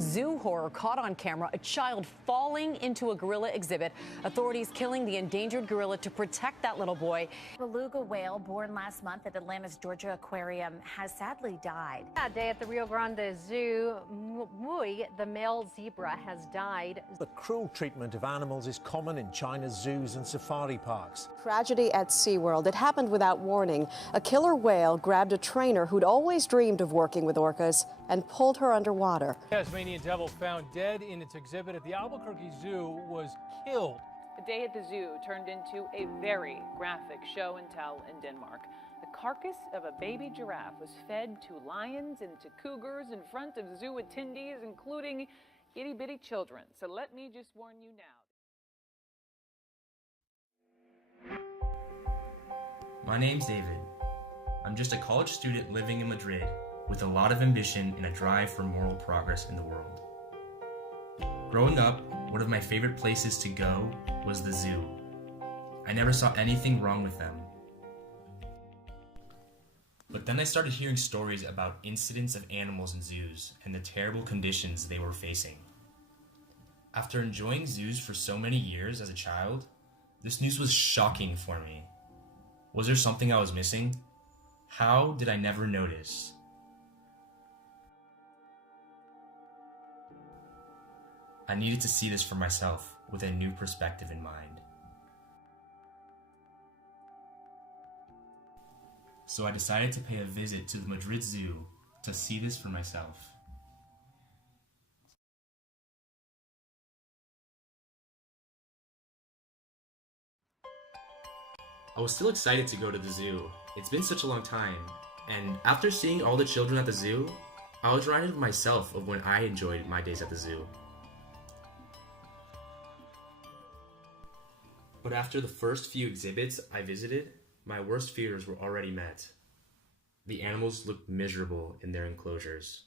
Zoo horror caught on camera, a child falling into a gorilla exhibit. Authorities killing the endangered gorilla to protect that little boy. Beluga whale born last month at Atlanta's Georgia Aquarium has sadly died. That day at the Rio Grande Zoo, Mui, the male zebra, has died. The cruel treatment of animals is common in China's zoos and safari parks. Tragedy at SeaWorld. It happened without warning. A killer whale grabbed a trainer who'd always dreamed of working with orcas and pulled her underwater. Tasmanian devil found dead in its exhibit at the Albuquerque Zoo was killed. The day at the zoo turned into a very graphic show and tell in Denmark. The carcass of a baby giraffe was fed to lions and to cougars in front of zoo attendees, including itty-bitty children. So let me just warn you now. My name's David. I'm just a college student living in Madrid with a lot of ambition and a drive for moral progress in the world. Growing up, one of my favorite places to go was the zoo. I never saw anything wrong with them. But then I started hearing stories about incidents of animals in zoos and the terrible conditions they were facing. After enjoying zoos for so many years as a child, this news was shocking for me. Was there something I was missing? How did I never notice? I needed to see this for myself with a new perspective in mind. So I decided to pay a visit to the Madrid Zoo to see this for myself. I was still excited to go to the zoo. It's been such a long time, and after seeing all the children at the zoo, I was reminded of myself of when I enjoyed my days at the zoo. But after the first few exhibits I visited, my worst fears were already met. The animals looked miserable in their enclosures.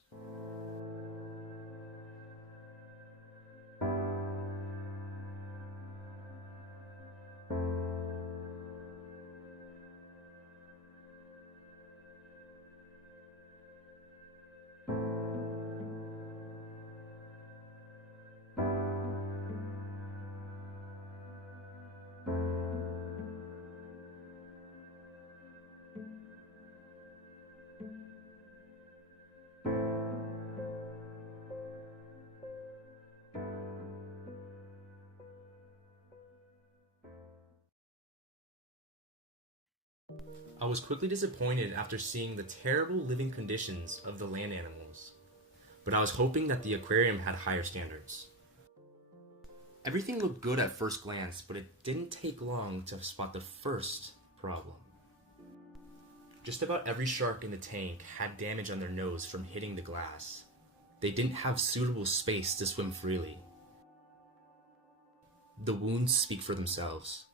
I was quickly disappointed after seeing the terrible living conditions of the land animals, but I was hoping that the aquarium had higher standards. Everything looked good at first glance, but it didn't take long to spot the first problem. Just about every shark in the tank had damage on their nose from hitting the glass. They didn't have suitable space to swim freely. The wounds speak for themselves.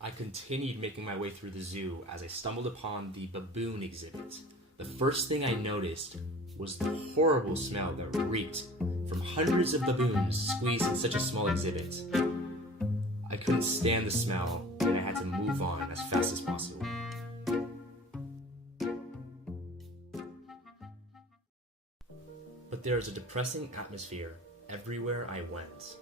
I continued making my way through the zoo as I stumbled upon the baboon exhibit. The first thing I noticed was the horrible smell that reeked from hundreds of baboons squeezed in such a small exhibit. I couldn't stand the smell, and I had to move on as fast as possible. But there was a depressing atmosphere everywhere I went.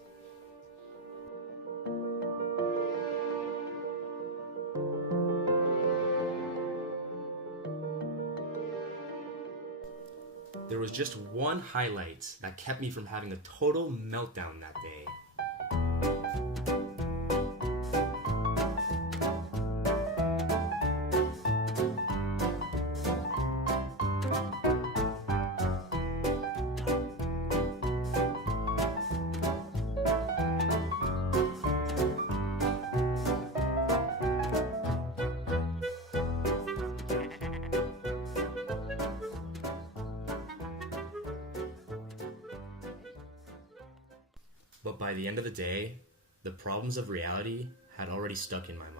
There was just one highlight that kept me from having a total meltdown that day. But by the end of the day, the problems of reality had already stuck in my mind.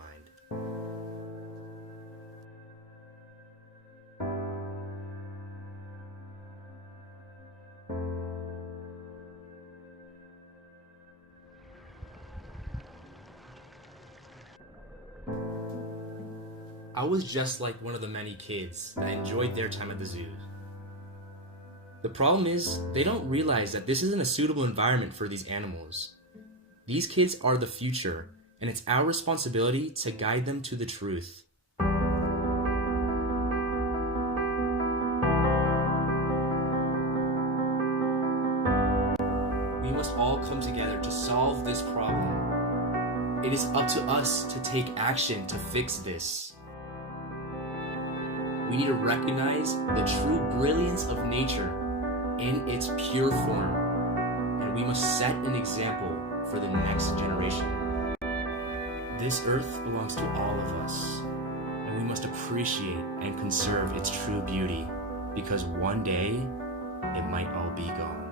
I was just like one of the many kids that enjoyed their time at the zoo. The problem is, they don't realize that this isn't a suitable environment for these animals. These kids are the future, and it's our responsibility to guide them to the truth. We must all come together to solve this problem. It is up to us to take action to fix this. We need to recognize the true brilliance of nature in its pure form, and we must set an example for the next generation. This earth belongs to all of us, and we must appreciate and conserve its true beauty, because one day it might all be gone.